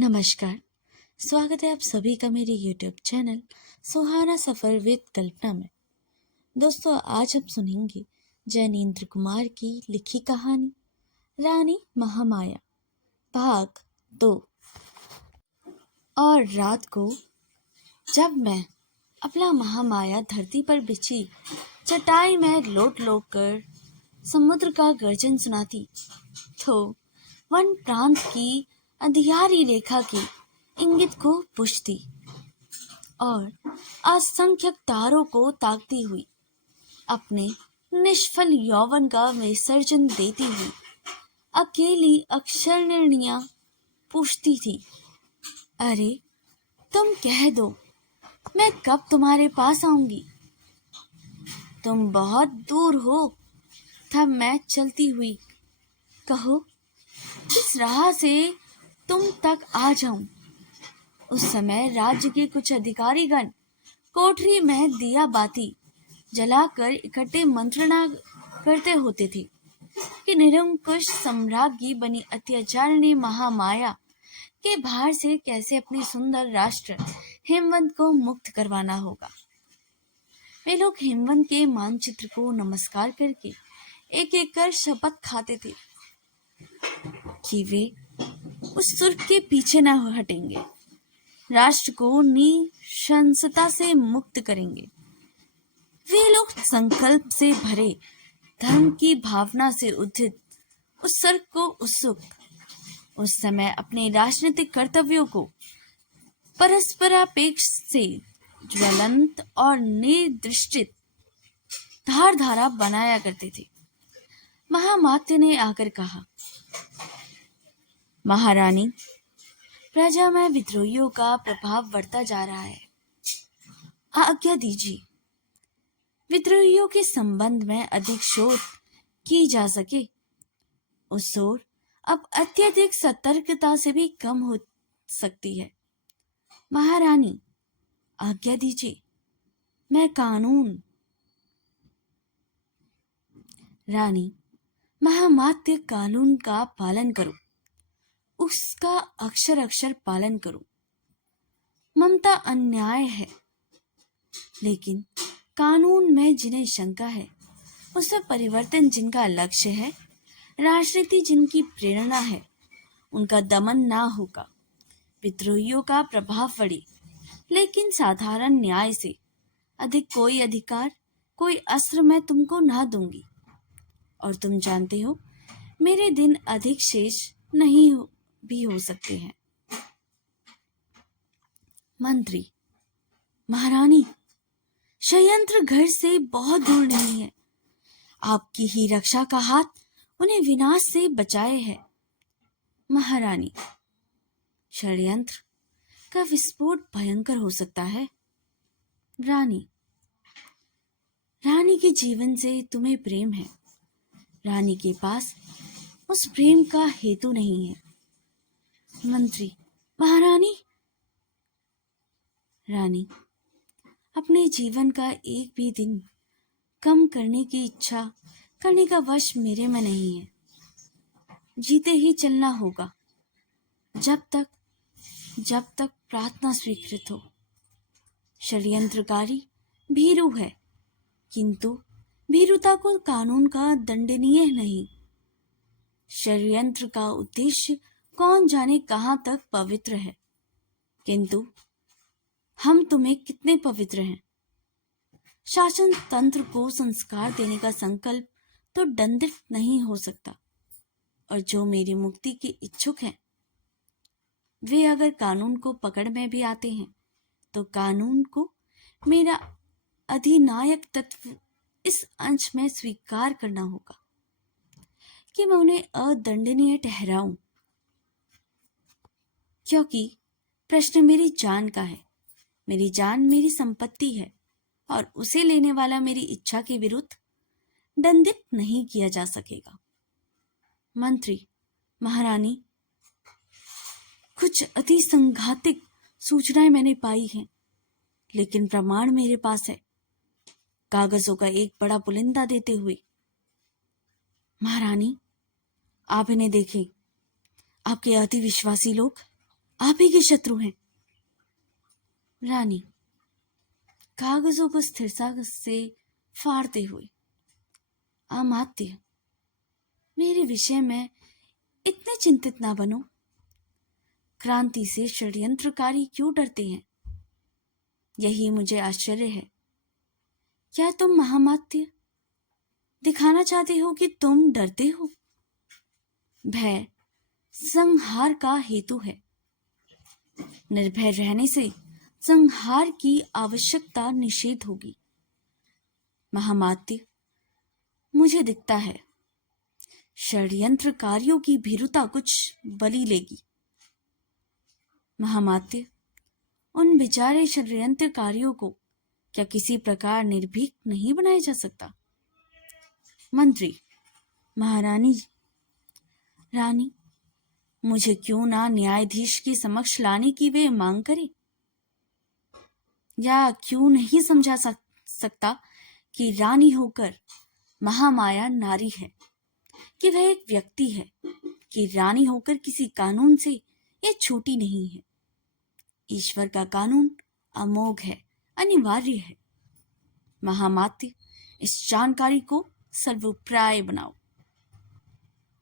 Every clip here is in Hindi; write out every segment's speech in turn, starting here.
नमस्कार। स्वागत है आप सभी का मेरे YouTube channel Suhana Safar with Kalpana में। दोस्तों, आज हम सुनेंगे जैनेन्द्र कुमार की लिखी कहानी रानी महामाया भाग 2। और रात को जब मैं अपना महामाया धरती पर बिछी चटाई में लोट लोट कर समुद्र का गर्जन सुनाती, तो वन प्रांत की अंधियारी रेखा की इंगित को पूछती और असंख्य तारों को ताकती हुई अपने निष्फल यौवन का विसर्जन देती हुई अकेली अक्षरनिर्णिया पूछती थी, अरे तुम कह दो, मैं कब तुम्हारे पास आऊंगी? तुम बहुत दूर हो, तब मैं चलती हुई, कहो किस राह से तुम तक आ जाऊं। उस समय राज्य के कुछ अधिकारीगण कोठरी में दिया बाती जलाकर इकट्ठे मंत्रणा करते होते थे कि निरंकुश सम्राज्ञी बनी अत्याचारिणी महामाया के भार से कैसे अपने सुंदर राष्ट्र हेमवंत को मुक्त करवाना होगा। वे लोग हेमवंत के मानचित्र को नमस्कार करके एक एक कर शपथ खाते थे कि वे उस सुर्ख के पीछे न हटेंगे, राष्ट्र को निशंसता से मुक्त करेंगे। वे लोग संकल्प से भरे धर्म की भावना से उद्धित उस सर्ग को उत्सुक उस समय अपने राजनीतिक कर्तव्यों को परस्परापेक्ष से ज्वलंत और निर्दिष्टित धारधारा बनाया करते थे। महामात्य ने आकर कहा, महारानी, प्रजा में विद्रोहियों का प्रभाव बढ़ता जा रहा है, आज्ञा दीजिए विद्रोहियों के संबंध में अधिक शोध की जा सके। उस शोध अब अत्यधिक सतर्कता से भी कम हो सकती है। महारानी, आज्ञा दीजिए मैं कानून। रानी, महामात्य कानून का पालन करो, उसका अक्षर अक्षर पालन करो। ममता अन्याय है, लेकिन कानून में जिन्हें शंका है, उसमें परिवर्तन जिनका लक्ष्य है, राजनीति जिनकी प्रेरणा है, उनका दमन ना होगा। विद्रोहियों का प्रभाव बढ़े, लेकिन साधारण न्याय से अधिक कोई अधिकार, कोई अस्त्र मैं तुमको ना दूंगी। और तुम जानते हो, मेरे दिन अधिक शेष नहीं भी हो सकते हैं। मंत्री, महारानी, षड्यंत्र घर से बहुत दूर नहीं है। आपकी ही रक्षा का हाथ उन्हें विनाश से बचाए है। महारानी, षड्यंत्र का विस्फोट भयंकर हो सकता है। रानी, रानी के जीवन से तुम्हें प्रेम है, रानी के पास उस प्रेम का हेतु नहीं है। मंत्री, महारानी। रानी, अपने जीवन का एक भी दिन कम करने की इच्छा करने का वश मेरे में नहीं है। जीते ही चलना होगा, जब तक प्रार्थना स्वीकृत हो। षड्यंत्रकारी भीरू है, किंतु भीरुता को कानून का दंडनीय नहीं। षड्यंत्र का उद्देश्य कौन जाने कहां तक पवित्र है, किंतु हम तुम्हें कितने पवित्र हैं। शासन तंत्र को संस्कार देने का संकल्प तो दंडित नहीं हो सकता, और जो मेरी मुक्ति के इच्छुक हैं, वे अगर कानून को पकड़ में भी आते हैं, तो कानून को मेरा अधिनायक तत्व इस अंश में स्वीकार करना होगा कि मैं उन्हें अदंडनीय ठहराऊं, क्योंकि प्रश्न मेरी जान का है। मेरी जान मेरी संपत्ति है, और उसे लेने वाला मेरी इच्छा के विरुद्ध दंडित नहीं किया जा सकेगा। मंत्री, महारानी, कुछ अति संघातिक सूचनाएं मैंने पाई हैं, लेकिन प्रमाण मेरे पास है। कागजों का एक बड़ा पुलिंदा देते हुए, महारानी, आप इन्हें देखें। आपके अति विश्वासी लोग आप ही के शत्रु हैं। रानी कागजों को स्थिरता से फाड़ते हुए, अमात्य, मेरे विषय में इतने चिंतित ना बनो। क्रांति से षड्यंत्रकारी क्यों डरते हैं, यही मुझे आश्चर्य है। क्या तुम महामात्य दिखाना चाहते हो कि तुम डरते हो? भय संहार का हेतु है। निर्भय रहने से संहार की आवश्यकता निषेध होगी। महामात्य, मुझे दिखता है षड्यंत्रकारियों की भीरुता कुछ बलि लेगी। महामात्य, उन बेचारे षड्यंत्रकारियों को क्या किसी प्रकार निर्भीक नहीं बनाया जा सकता? मंत्री, महारानी, रानी, मुझे क्यों ना न्यायाधीश के समक्ष लाने की वे मांग करे? या क्यों नहीं समझा सकता कि रानी होकर महामाया नारी है, कि वह एक व्यक्ति है, कि रानी होकर किसी कानून से यह छोटी नहीं है। ईश्वर का कानून अमोघ है, अनिवार्य है। महामात्य, इस जानकारी को सर्वप्राय बनाओ।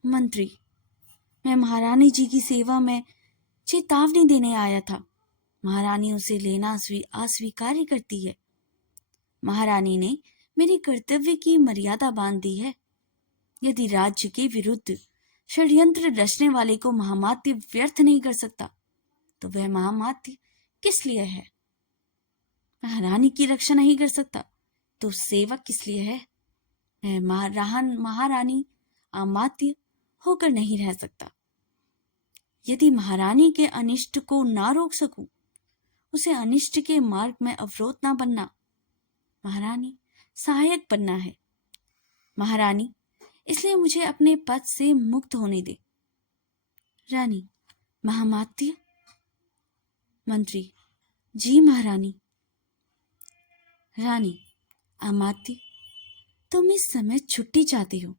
मंत्री, मैं महारानी जी की सेवा में चेतावनी देने आया था। महारानी उसे लेना अस्वीकार करती है। महारानी ने मेरे कर्तव्य की मर्यादा बांध दी है। यदि राज्य के विरुद्ध षड्यंत्र रचने वाले को महामात्य व्यर्थ नहीं कर सकता, तो वह महामात्य किस लिए है? महारानी की रक्षा नहीं कर सकता, तो सेवक किस लिए है? महारानी अमात्य होकर नहीं रह सकता। यदि महारानी के अनिष्ट को ना रोक सकूं, उसे अनिष्ट के मार्ग में अवरोध ना बनना, महारानी सहायक बनना है। महारानी, इसलिए मुझे अपने पद से मुक्त होने दे। रानी, महामात्य। मंत्री, जी महारानी। रानी, अमात्य, तुम इस समय छुट्टी चाहती हो,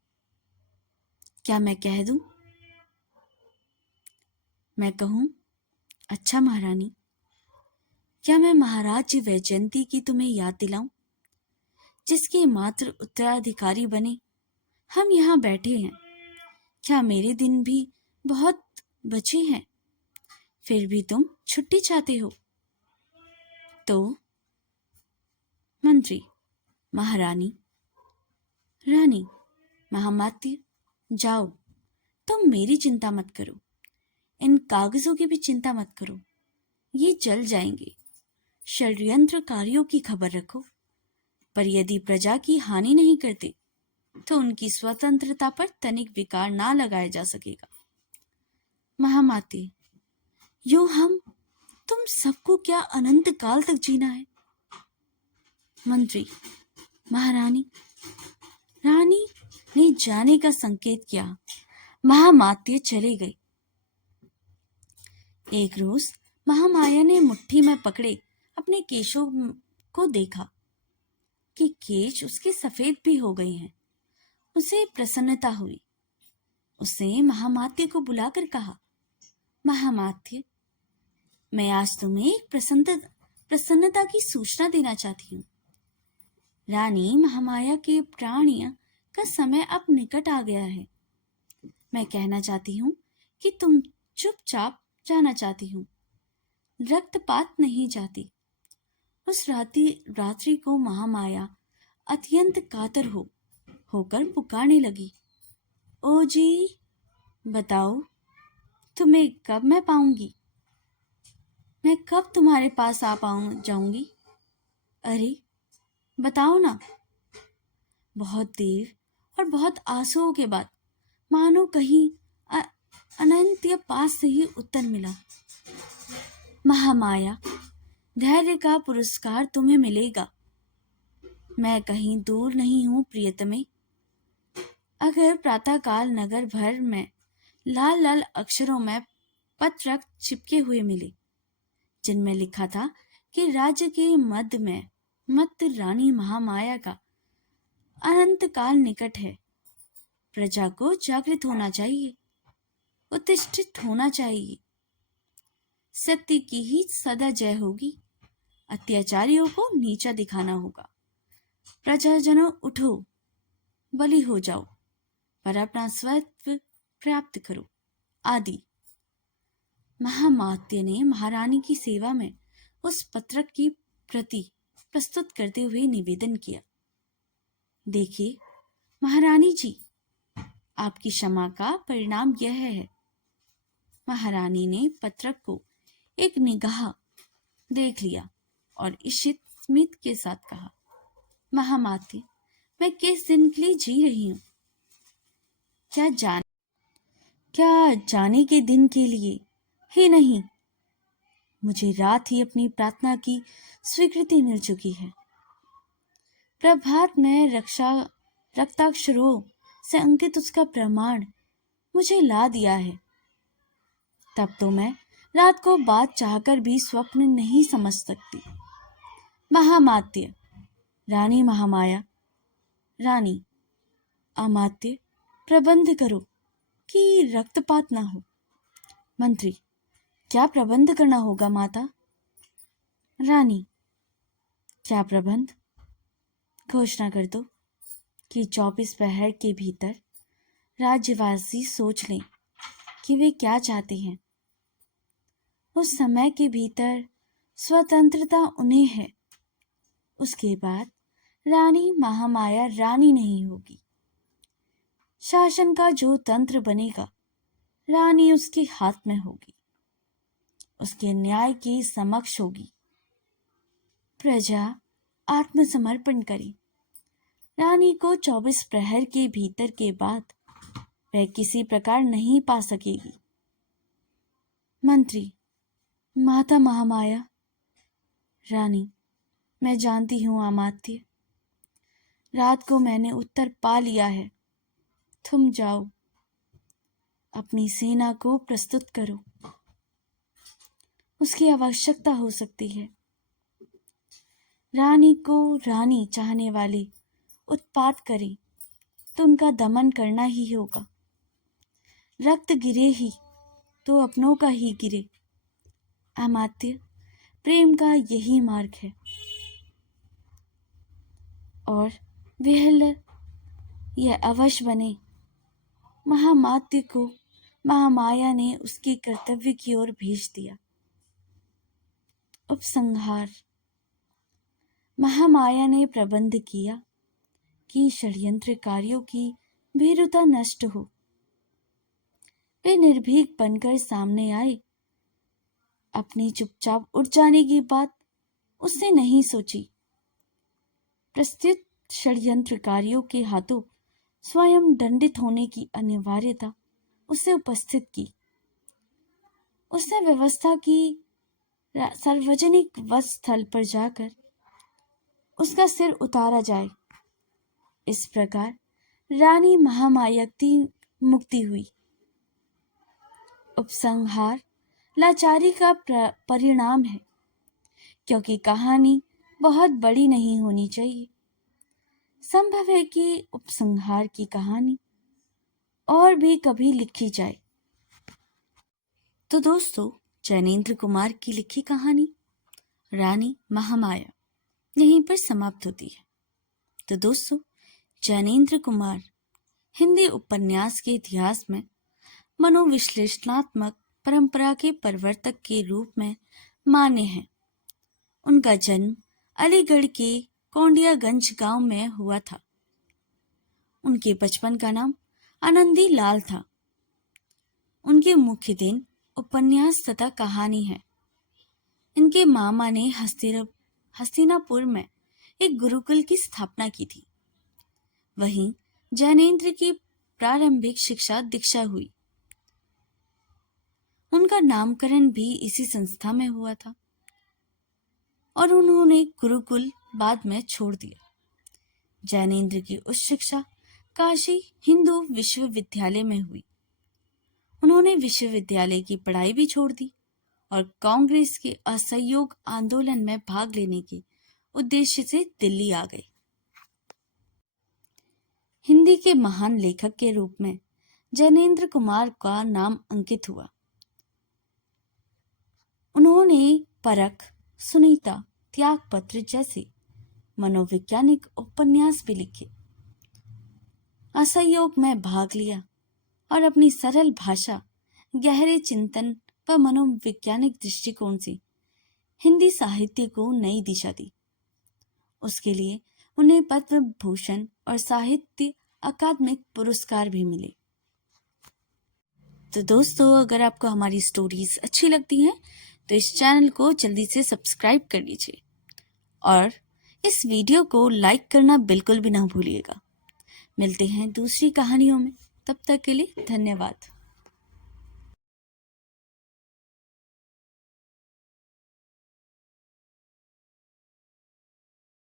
क्या मैं कह दूं? मैं कहूं? अच्छा महारानी, क्या मैं महाराज वैजयंती की तुम्हें याद दिलाऊं, जिसके मात्र उत्तराधिकारी बने हम यहाँ बैठे हैं? क्या मेरे दिन भी बहुत बचे हैं, फिर भी तुम छुट्टी चाहते हो? तो मंत्री, महारानी। रानी, महामात्य, जाओ, तुम मेरी चिंता मत करो, इन कागजों की भी चिंता मत करो, ये जल जाएंगे। षड्यंत्रकारियों की खबर रखो, पर यदि प्रजा की हानि नहीं करते तो उनकी स्वतंत्रता पर तनिक विकार ना लगाया जा सकेगा। महामाते, यो हम तुम सबको क्या अनंत काल तक जीना है? मंत्री, महारानी। रानी ने जाने का संकेत किया। महामात्य चले गए। एक रोज महामाया ने मुट्ठी में पकड़े अपने केशों को देखा कि केश उसके सफेद भी हो गए हैं। उसे प्रसन्नता हुई। उसने महामात्य को बुलाकर कहा, महामात्य, मैं आज तुम्हें एक प्रसन्नता की सूचना देना चाहती हूँ। रानी महामाया के प्राण का समय अब निकट आ गया है। मैं कहना चाहती हूँ कि तुम चुपचाप जाना चाहती हूँ, रक्तपात नहीं चाहती। उस रात्रि को महामाया अत्यंत कातर होकर पुकारने लगी, ओ जी, बताओ तुम्हें कब मैं पाऊंगी? मैं कब तुम्हारे पास आ जाऊंगी? अरे बताओ ना। बहुत देर और बहुत आंसुओं के बाद मानो कहीं अनंत पास से ही उत्तर मिला, महामाया, धैर्य का पुरस्कार तुम्हें मिलेगा। मैं कहीं दूर नहीं हूं प्रियतमे। अगर प्रातःकाल नगर भर में लाल लाल अक्षरों में पत्रक चिपके हुए मिले, जिनमें लिखा था कि राज्य के मध्य में मत रानी महामाया का अनंत काल निकट है, प्रजा को जागृत होना चाहिए, उत्तिष्ठित होना चाहिए, सत्य की ही सदा जय होगी। अत्याचारियों को नीचा दिखाना होगा। प्रजाजनों उठो, बलि हो जाओ, पर अपना स्वत्व प्राप्त करो आदि। महामात्य ने महारानी की सेवा में उस पत्रक की प्रति प्रस्तुत करते हुए निवेदन किया। देखिए महारानी जी, आपकी क्षमा का परिणाम यह है। महारानी ने पत्रक को एक निगाह देख लिया और ईशित स्मित के साथ कहा, महामात्य, मैं किस दिन के लिए जी रही हूँ? क्या जाने के दिन के लिए ही नहीं, मुझे रात ही अपनी प्रार्थना की स्वीकृति मिल चुकी है। प्रभात में रक्ताक्षरों से अंकित उसका प्रमाण मुझे ला दिया है। तब तो मैं रात को बात चाहकर भी स्वप्न नहीं समझ सकती। महामात्य, रानी महामाया, रानी अमात्य, प्रबंध करो कि रक्तपात न हो। मंत्री, क्या प्रबंध करना होगा माता? रानी, क्या प्रबंध? घोषणा कर दो कि 24 प्रहर के भीतर राज्यवासी सोच लें कि वे क्या चाहते हैं। उस समय के भीतर स्वतंत्रता उन्हें है। उसके बाद रानी महामाया रानी नहीं होगी। शासन का जो तंत्र बनेगा, रानी उसके हाथ में होगी, उसके न्याय के समक्ष होगी। प्रजा आत्मसमर्पण करे। रानी को 24 प्रहर के भीतर के बाद वह किसी प्रकार नहीं पा सकेगी। मंत्री, माता महामाया, रानी, मैं जानती हूँ अमात्य, रात को मैंने उत्तर पा लिया है। तुम जाओ, अपनी सेना को प्रस्तुत करो। उसकी आवश्यकता हो सकती है। रानी को रानी चाहने वाले उत्पात करें तो उनका दमन करना ही होगा। रक्त गिरे ही तो अपनों का ही गिरे। अमात्य, प्रेम का यही मार्ग है। और विहल यह अवश्य बने। महामात्य को महामाया ने उसके कर्तव्य की ओर भेज दिया। उपसंहार। महामाया ने प्रबंध किया कि षड्यंत्रकारियों की भीरुता नष्ट हो। वे निर्भीक बनकर सामने आए। अपनी चुपचाप उठ जाने की बात उसने नहीं सोची। प्रस्तुत षड्यंत्रकारियों के हाथों स्वयं दंडित होने की अनिवार्यता उसे उपस्थित की। उसने व्यवस्था की सार्वजनिक वध स्थल पर जाकर उसका सिर उतारा जाए। इस प्रकार रानी महामाया की मुक्ति हुई। उपसंहार लाचारी का परिणाम है, क्योंकि कहानी बहुत बड़ी नहीं होनी चाहिए। संभव है कि उपसंहार की कहानी और भी कभी लिखी जाए। तो दोस्तों, जैनेन्द्र कुमार की लिखी कहानी रानी महामाया यहीं पर समाप्त होती है। तो दोस्तों, जैनेन्द्र कुमार हिंदी उपन्यास के इतिहास में मनोविश्लेषणात्मक परंपरा के प्रवर्तक के रूप में मान्य हैं। उनका जन्म अलीगढ़ के कौंडियागंज गांव में हुआ था। उनके बचपन का नाम आनंदी लाल था। उनके मुख्य दिन उपन्यास तथा कहानी है। इनके मामा ने हस्तिनापुर में एक गुरुकुल की स्थापना की थी। वहीं जैनेन्द्र की प्रारंभिक शिक्षा दीक्षा हुई। उनका नामकरण भी इसी संस्था में हुआ था और उन्होंने गुरुकुल बाद में छोड़ दिया। जैनेन्द्र की उच्च शिक्षा काशी हिंदू विश्वविद्यालय में हुई। उन्होंने विश्वविद्यालय की पढ़ाई भी छोड़ दी और कांग्रेस के असहयोग आंदोलन में भाग लेने के उद्देश्य से दिल्ली आ गए। हिंदी के महान लेखक के रूप में जैनेन्द्र कुमार का नाम अंकित हुआ। उन्होंने परख, सुनीता, त्यागपत्र जैसे मनोवैज्ञानिक उपन्यास भी लिखे। असहयोग में भाग लिया और अपनी सरल भाषा, गहरे चिंतन व मनोवैज्ञानिक दृष्टिकोण से हिंदी साहित्य को नई दिशा दी। उसके लिए उन्हें पद्म भूषण और साहित्य अकादमिक पुरस्कार भी मिले। तो दोस्तों, अगर आपको हमारी स्टोरीज अच्छी लगती हैं तो इस चैनल को जल्दी से सब्सक्राइब कर लीजिए और इस वीडियो को लाइक करना बिल्कुल भी ना भूलिएगा। मिलते हैं दूसरी कहानियों में, तब तक के लिए धन्यवाद।